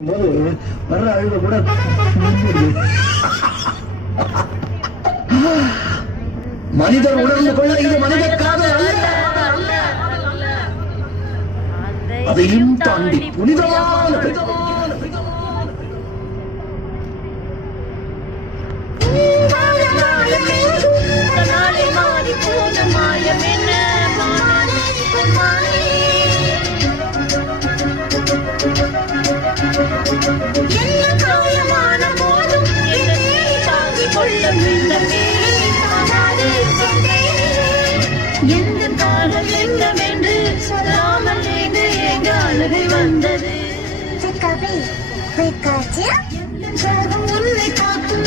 போது. வர்ற அழுக கூட மனிதர் உணர்ந்து கொள்ள இது மனித காதல் அதையும் தாண்டி புனிதமான எந்த காலம் என்னவென்று சொல்லாமல் எங்கு எங்கு அழுகை வந்தது கவி சர்வம் உன்னை காக்கும்